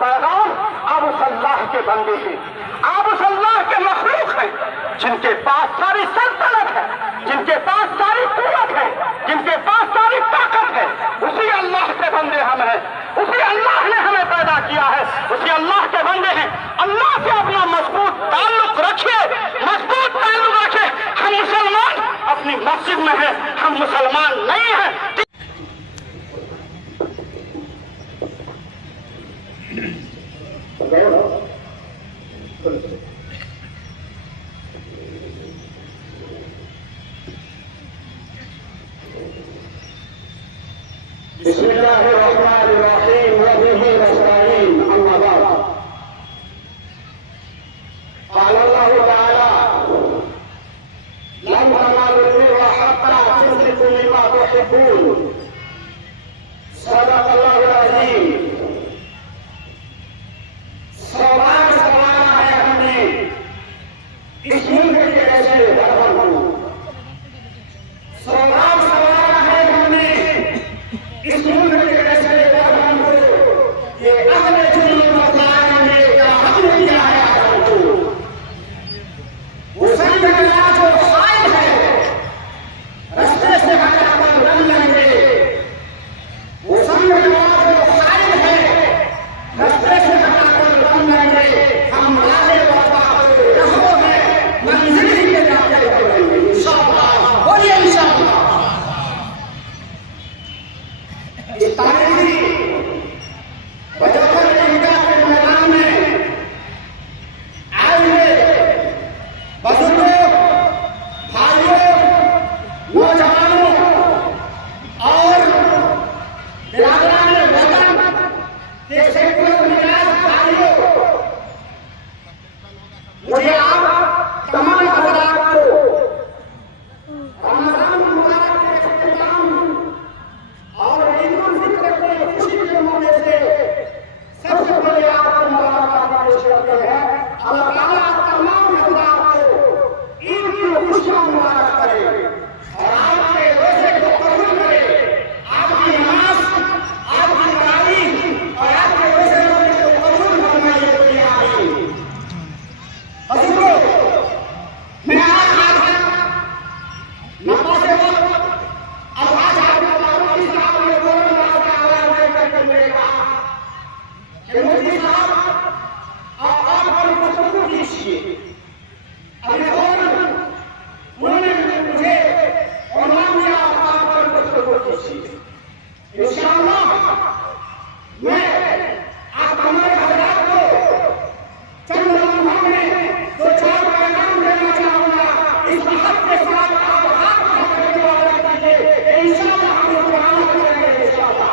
पैगाम आप उस अल्लाह के बंदे हैं, आप उस अल्लाह के मखलूक हैं जिनके पास सारी सल्तनत है, जिनके पास सारी कुव्वत है, जिनके पास सारी ताकत है। उसी अल्लाह के बंदे हम हैं, उसी अल्लाह ने हमें पैदा किया है, उसी अल्लाह के बंदे हैं। अल्लाह से अपना मजबूत ताल्लुक रखिए, मजबूत ताल्लुक रखिए। हम मुसलमान अपनी मस्जिद में हैं, हम मुसलमान नहीं हैं। बिस्मिल्लाहिर्रहमानिर्रहीम व बिही नस्तईन अम्मा बाद। क़ाल अल्लाहु तआला लन तनालुल बिर्रा हत्ता तुनफिकू मिम्मा तुहिब्बून। सदक़ल्लाहुल अज़ीम। सवाल सवाल है हमने इस मुल्क के ऐसे धर्म को, सवाल सवाल है हमने इस मुल्क के ऐसे धर्म को, ये अहले जुल्म बताएंगे क्या हमने किया है आदम को। वो संग गया जो खाइल है, रास्ते से हटाकर रंग लेंगे। वो संग गया जो खाइल है, रास्ते से हटाकर रंग लेंगे। हम राहे वफा पे रहो है, मंजिल ही में जाके करेंगे इंशाअल्लाह। बोलिए इंशाअल्लाह। इस तारीखी बजट ईदगाह के मैदान में आए हुए बुजुर्गों, भाइयों, नौजवानों और बिरादरान वतन के सेकुलर मिजाज भाइयों, मुझे आप तमाम हज़रात को रमज़ान मुबारक के इख्तिताम और ईद उल फित्र के खुशी के मौके से सबसे पहले आपको मुबारकबाद पेश करते हैं। अल्लाह ताला तमाम हज़रात को ईद की खुशियां मुबारक करे और आपके रोजे को कबूल करे, आपकी नमाज, आपकी तरावीह और आपके रोजे को कबूल फरमाए। बोलिए आमीन। बुजुर्गों, मैं आज नमाज़ वक्त अब आज आपको मालूम साहब ने फौरन वास्ते आवाज देकर मेरे कहा कि मुफ्ती साहब आप पर गुफ्तगू कीजिए। अभी फौरन उन्होंने मुझे उन्वान दिया, आप पर गुफ्तगू कीजिए। इंशाअल्लाह मैं आप हमारे हज़रात को चंद लम्हों में दो चार पैगाम देना चाहूँगा। इस बात के साथ आप हाथ उठाकर इबादत कीजिए, इंशाअल्लाह हम कुरान करेंगे इंशाअल्लाह।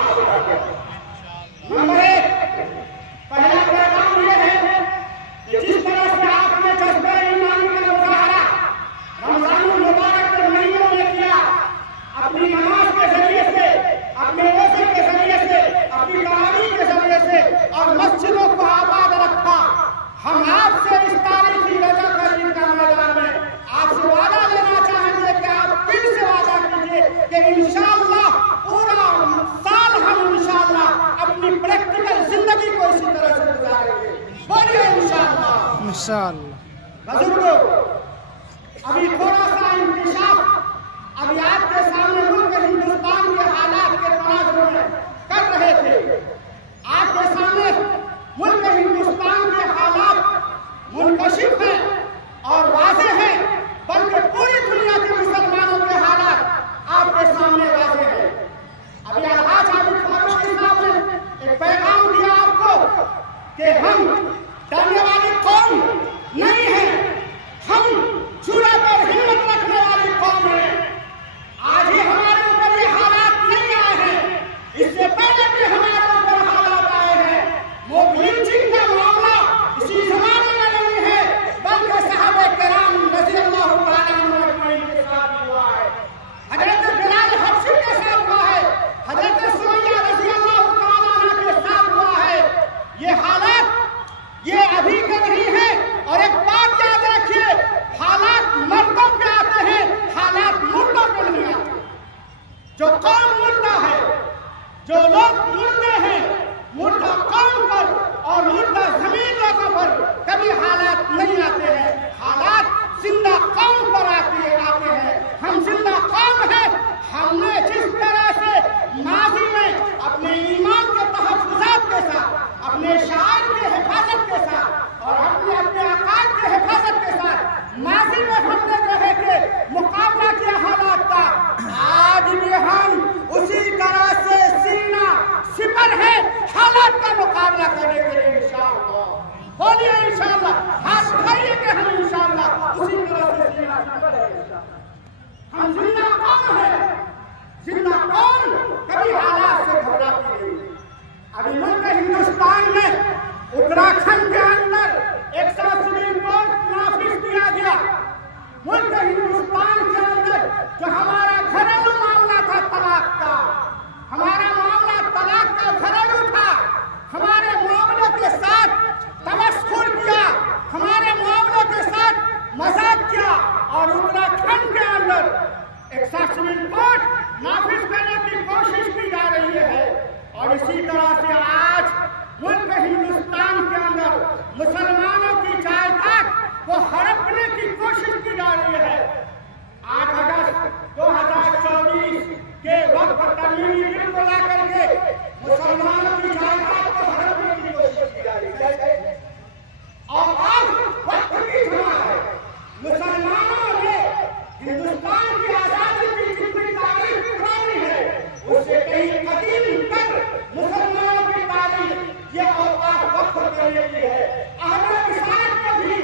नंबर एक, पहला पैगाम यह है कि जिस तरह से आपने जज्बे ईमान का मुजाहरा रमज़ानुल मुबारक के महीनों में किया, अपनी नमाज के जरिए से, अपने रोजे के जरिए से, अपनी तरावीह के जरिए से और मस्जिदों को आबाद रखा, हम आपसे इस तारीखी रजब का ईद का मैदान में आपसे वादा लेना चाहेंगे कि आप फिर से वादा कीजिए कि इंशाअल्लाह पूरा साल हम इंशाअल्लाह अपनी प्रैक्टिकल जिंदगी को इसी तरह से गुजारेंगे। बोलिए इंशाअल्लाह। इंशाअल्लाह। बुजुर्गों, अभी थोड़ा सा इंकिशाफ अभी आपके सामने मुल्क हिंदुस्तान के हालात के तनाजुर में कर रहे थे। आपके सामने मुल्क हिंदुस्तान के हालात मुनकशिफ हैं और वाज़ेह हैं, बल्कि पूरी दुनिया के मुसलमानों के हालात आपके सामने वाज़ेह हैं। अभी अलहाज आबिद फारूकी साहब ने एक पैगाम दिया आपको कि हम डरने वाली कौम नहीं है, हम जुर्रत पर हिम्मत रखने वाली कौम है। आज ही हमारे ऊपर ये हालात नहीं आए हैं, इससे पहले भी हमारे ऊपर हालात आए हैं। वो लीचिंग का मामला इसी जमाने में नहीं है, बल्कि सहाबा किराम रज़ी अल्लाह तआला अन्हुम अजमईन के साथ हुआ है। हज़रत बिलाल हबशी के साथ हुआ है, हज़रत सुमैया रज़ी अल्लाह तआला अन्हा के साथ हुआ है। ये हालात ये अभी के नहीं है। और एक बात याद रखिए, हालात मर्दों पे आते हैं, हालात मुर्दों पे नहीं आते। जो कौम मुर्दा है, जो लोग मुर्दे हैं, मुर्दा कौम पर बोलिए इंशाअल्लाह, हाथ उठाइए कि हम इंशाअल्लाह उसी तरह से जिंदा रहेंगे। हम जिंदा कौन है? जिंदा कौन कभी हालात से घबराते नहीं। अभी मुल्क हिंदुस्तान में उत्तराखंड के अंदर एक सुप्रीम कोर्ट नाफिज किया गया। मुल्क हिंदुस्तान के अंदर जो हमारा घरेलू मामला था तलाक का, हमारा मामला तलाक का घरेलू था, हमारे मामले के साथ तमस्कुर किया, हमारे मामले के साथ मजाक किया और उत्तराखंड के अंदर एक सुप्रीम कोर्ट नाफिज करने की कोशिश की जा रही है। और इसी तरह से आज मुल्क हिंदुस्तान के अंदर मुसलमानों की जायदाद को हड़पने की कोशिश की जा रही है। 8 अगस्त 2024 के वक्त तरमीमी बिल को लाकर के मुसलमानों की जायदाद को हड़पने की कोशिश की जा रही है। और आज वक्त की जुमा है। मुसलमानों ने हिंदुस्तान की आजादी की जितनी तारीफ पुरानी है उससे कहीं कदीम तक मुसलमानों की तारीफ ये औकात वक्त करने की है। अहमद इसाक ने भी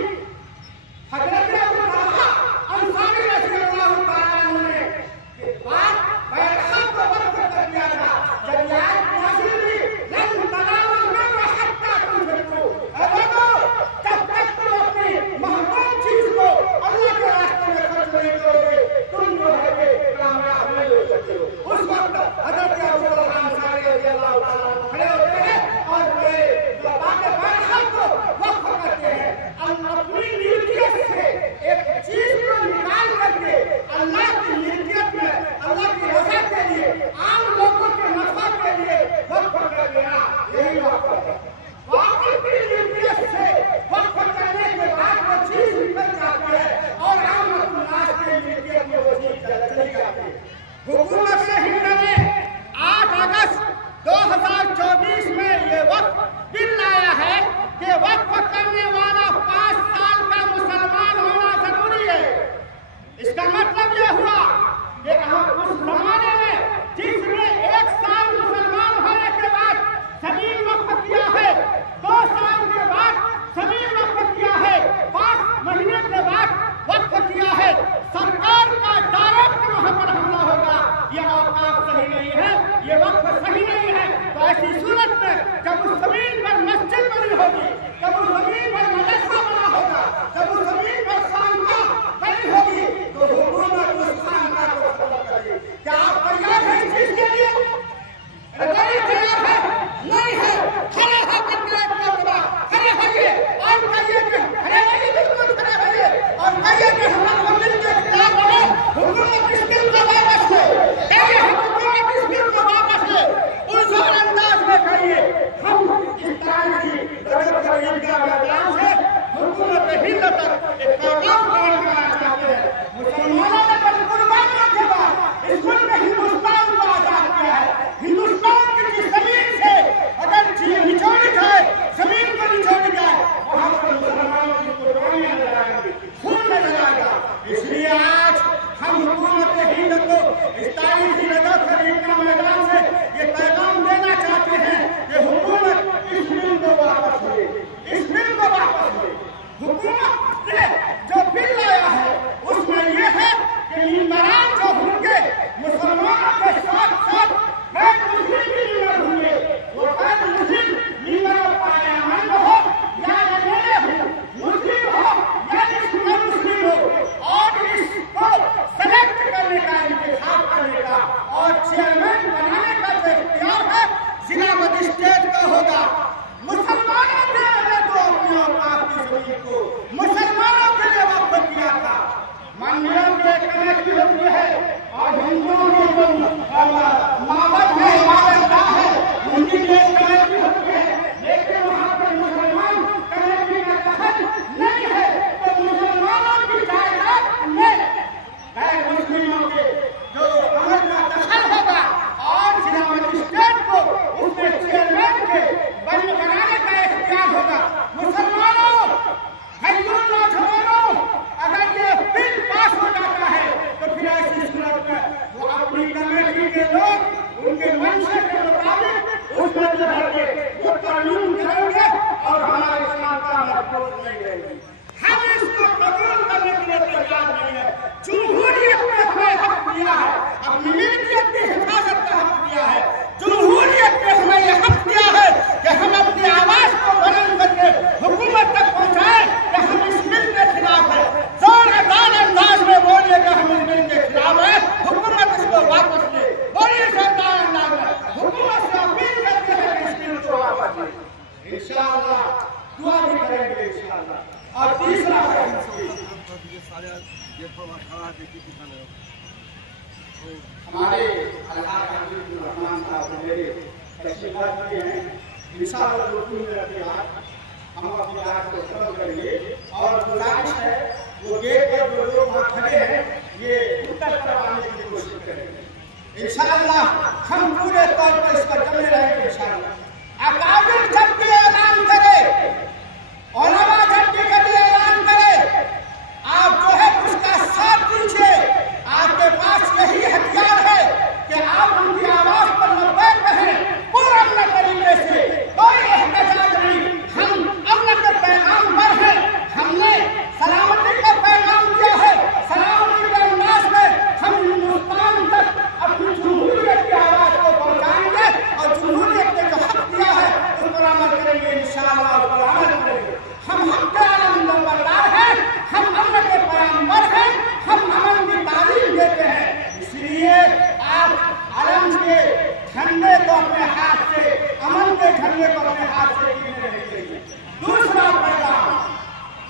हजरत अबू तलहा अंसारी रज़ियल्लाहु तआला अन्हु ने के बाद बैरहा को वक्त कर दिया था। जब ये आयत नाज़िल हुई, लन तनालुल बिर्रा हत्ता तुनफिकू, जब तक तुम अपनी महबूब चीज को अल्लाह के रास्ते में खर्च नहीं करोगे तुम जो है कि कामयाब नहीं हो सकते हो। उस वक्त हजरत अबू तलहा अंसारी रज़ियल्लाहु तआला अन्हु खड़े होते हैं और वे बातें बैरहा को वक्त करते हैं। अपनी मिल्कियत से एक चीज को निकाल करके अल्लाह की मिल्कियत में अल्लाह की रज़ा के लिए आम लोगों के नफा के लिए वक्फ कर देना, यही वक्फ है। वाकई की मिल्कियत से वक्फ करने के बाद वो चीज निकल जाती है और आम नास की मिल्कियत में वो चीज चली जाती है। हुकूमत हिंद ने 8 अगस्त 2024 में ये वक्फ बिल लाया है कि वक्फ करने वाला 5 साल का मुसलमान होना जरूरी है। इसका मतलब यह हुआ कि हम उस जमाने में जिसने 1 साल मुसलमान होने के बाद जमीन वक्फ किया है, 2 साल के बाद जमीन वक्फ किया है, 5 महीने के बाद वक्फ किया है, सरकार का डायरेक्ट वहां पर हमला होगा। यह औकात सही नहीं है, ये वक्फ सही नहीं है। तो ऐसी सूरत में जब उस जमीन पर मस्जिद बनी होगी, जब उस जमीन पर मदरसा बना होगा, जब उस जमीन पर खानकाह बनी होगी तो हुकूमत उस खानकाह को खत्म करेगी। क्या आप तैयार हैं इस चीज के लिए? नहीं तैयार है? नहीं है? खड़े होकर के एक मरतबा खड़े होइए और कहिए कि खड़े होइए, बिल्कुल खड़े होइए और कहिए कि हम बिल के खिलाफ हैं, हुकूमत इस बिल को वापस ले, कहिए हुकूमत इस बिल को वापस ले, पुरजोर अंदाज में कहिए। हम इस तरह की रगत का इनका मैदान से हुकूमत हिंद तक एक पैगाम करना चाहते हैं। मुसलमानों ने बड़ी कुर्बानियों के बाद इस मुल्क हिंदुस्तान को आजाद किया है। हिंदुस्तान की जमीन से अगर चीज निचोड़ी जाए, जमीन को निचोड़ी जाए, वहां पर मुसलमानों की कुर्बानियां नजर आएंगी, खून नजर आएगा। इसलिए आज हम हुकूमत हिंद को इस तारीखी रगत खरीद का मैदान से ये पैगाम देना चाहते हैं कि हुकूमत इस बिल को वापस ले, इस बिल को वापस ले। हुकूमत ने जो बिल लाया है उसमें यह है कि इमरान जो होंगे मुसलमानों के साथ साथ गैर मुस्लिम भी लीडर होंगे। वो गैर मुस्लिम लीडर पार्लियामेंट हो या एमएलए हो, मुस्लिम हो या मुस्लिम हो, और इसको सेलेक्ट करने का, इंतखाब करने का और चेयरमैन बनाने का जो इख्तियार है जिला मजिस्ट्रेट का होगा। मुसलमानों के लिए तो अपनी औकात की जमीन को मुसलमानों के लिए वक्फ किया था। मंदिरों की एक कमेटी होती है और हिंदुओं की जो माबद है, इबादतगाह है, उनकी भी एक कमेटी होती है, लेकिन वहाँ पर मुसलमान कमेटी का दखल नहीं है। तो मुसलमानों की जायदाद में गैर मुस्लिमों के जो अमल का दखल होगा और जिला मजिस्ट्रेट को उसमें चेयरमैन के बनाने का इख्तियार होगा। मुसलमानों, भाइयों, नौजवानों, अगर ये बिल पास हो जाता है तो फिर ऐसी सूरत में वो अपनी कमेटी के लोग उनके मंशा के फरोख्त नहीं रहेगी। हम इसको कबूल करने के लिए तैयार नहीं है। जमहूरियत ने हमें हक दिया है, अपनी मिल्कियत की हिफाजत का हक दिया है। जमहूरियत ने हमें यह हक दिया है कि हम अपनी आवाज को बुलंद करके हुकूमत तक पहुंचाएं कि हम इस मिल के खिलाफ है। जोरदार अंदाज में बोलिए कि हम इस मिल के खिलाफ है, हुकूमत इसको वापस ले। बोलिए जोरदार अंदाज में, हुकूमत से अपील करते हैं कि इस मिल को वापस ले। इंशाअल्लाह दुआ भी करेंगे इंशाअल्लाह। और तीसरा हमारे अल्लाह रहमान साहब मेरे तशरीफात किए हैं। इंशाअल्लाह हम अपनी बात को खत्म करेंगे और गुजारिश है वो गेट पर जो लोग वहाँ खड़े हैं ये उत्तर करवाने की कोशिश करेंगे इंशाअल्लाह। हम पूरे तौर पर इस पर जमे रहेंगे इंशाअल्लाह। अकाबिर जब भी ऐलान करे, उलमा जब भी कभी ऐलान करे, आप जो है उसका साथ दीजिए। आपके पास यही हथियार है कि आप उनकी आवाज पर लब्बैक कहें पूरे अपने तरीके से, कोई एहतजाज नहीं। हम अमन के पैगाम पर हैं, हमने सलामती का पैगाम दिया है। सलामती के अंदाज में हम हिंदुस्तान तक अपनी जमहूरियत की आवाज को पहुंचाएंगे और जमहूरियत ने जो हक दिया है उस पर अमल करेंगे इंशाअल्लाह, उस पर अमल करेंगे। हम हक के आलम नंबरदार हैं, हम अमन के पैगंबर हैं, हम अमन की तालीम देते हैं। इसलिए आप आलम के झंडे को अपने हाथ से, अमन के झंडे को अपने हाथ से गिरने नहीं देंगे। दूसरा पैगाम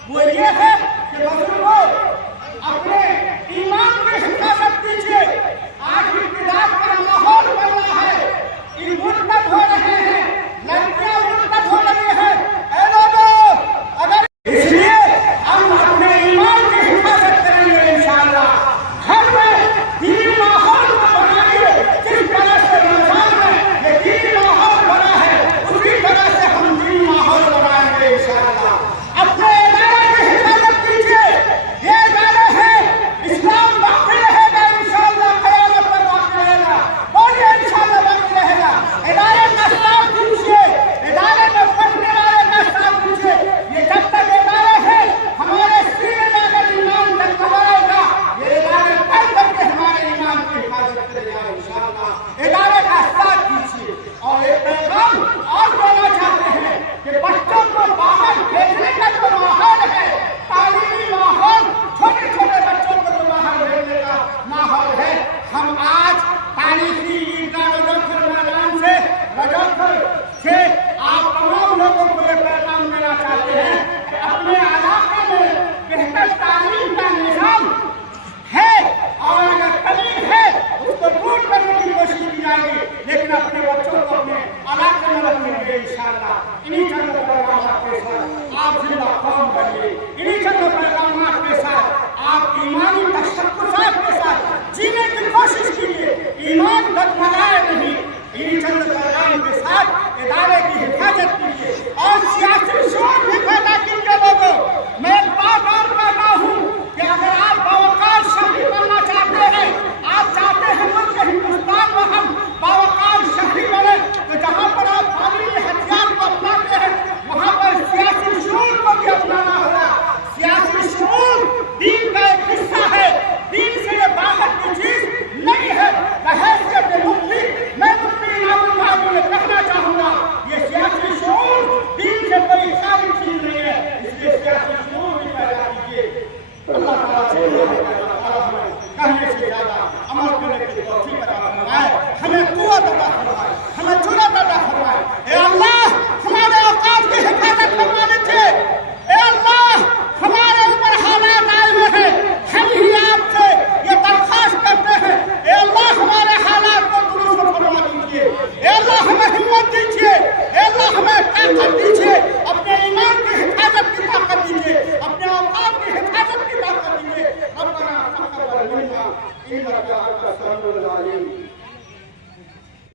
वो ये है कि बुजुर्गों अपने ईमान की हिफाजत कीजिए। आज इब्तिदात का माहौल बन रहा है, मुर्तद हो रहे हैं, लड़कियां मुर्तद हो रही हैं। अगर इसलिए हम अपने ईमान की हिफाजत करेंगे इंशाअल्लाह। घर में दीनी माहौल बनाएंगे। जिस तरह से रमजान में ये दीनी माहौल बना है उसी तरह से हम दीनी माहौल बनाएंगे इंशाअल्लाह। अपने इदारे की हिफाजत कीजिए। ये इदारे हैं, इस्लाम बाकी रहेगा इंशाअल्लाह, क़यामत तक बाकी रहेगा। बोलिए इंशाअल्लाह बाकी रहेगा। इदारे का साथ दीजिए, इदारे में पढ़ने वाले का साथ दीजिए। ये जब तक इदारे हैं हमारे सीने में अगर ईमान तक लगाएगा, ये इदारे पढ़ करके हमारे ईमान की हिफाजत करेगा इंशाअल्लाह। इदारे का साथ दीजिए। और एक पैगाम और देना चाहते हैं कि बच्चों को बाहर भेजने का जो माहौल है, तालीमी माहौल, छोटे छोटे बच्चों को जो बाहर भेजने का माहौल है, हम आज तारीखी ईदगाह रजौखर मैदान से, रजौखर से आप तमाम लोगों को ये पैगाम देना चाहते हैं कि अपने इलाके में बेहतर तालीम का निजाम है और अगर कमी है उसको दूर करने की कोशिश की जाएगी, लेकिन अपने बच्चों को अपने इलाके में रखेंगे इंशाअल्लाह। इन्हीं चंद पैगाम के साथ आप जिंदा कौम बनिए। इन्हीं चंद पैगाम के साथ आप ईमानी तशक्कुसात के साथ जीने की कोशिश कीजिए। ईमान डगमगाए नहीं। इन्हीं चंद पैगाम के साथ इदारे की हिफाजत कीजिए और सियासी शोर भी पैदा कीजिए। लोगों मैं एक बात और कहता हूँ कि अगर आप बावकार शहरी बनना चाहते हैं, आप चाहते हैं मुल्क हिंदुस्तान में हम बावकार शहरी बने, तो जहाँ पर आप कानूनी हथियार को अपनाते हैं वहाँ पर सियासी शोर को भी अपनाना होगा। सियासी शोर दीन का एक हिस्सा है, दीन से बाहर की चीज नहीं है। बहैसियत मुफ्ती मैं मुफ्ती इनामुल महमूद में कहना चाहूँगा, ये सियासी शोर दीन से कोई खाली चीज नहीं है। इसलिए सियासी शोर भी पैदा कीजिए। अल्लाह ताला से कहने से ज्यादा अमल करने की तौफीक अता फरमाए, हमें कुव्वत अता फरमाए, हमें जुर्रत अता फरमाए। ए अल्लाह हमारे औकात की हिफाजत फरमा लीजिए। ए अल्लाह हमारे ऊपर हालात आए हुए हैं, हम ही आपसे ये दरख्वास्त करते हैं। ए अल्लाह हमारे हालात को दुरुस्त फरमा दीजिए। ए अल्लाह हमें हिम्मत दीजिए। ए अल्लाह हमें ताकत दीजिए। अपने ईमान की हिफाजत की ताकत दीजिए, अपने औकात की हिफाजत की ताकत दीजिए। रब्बना तक़ब्बल मिन्ना इन्नका अंतस समीउल अलीम।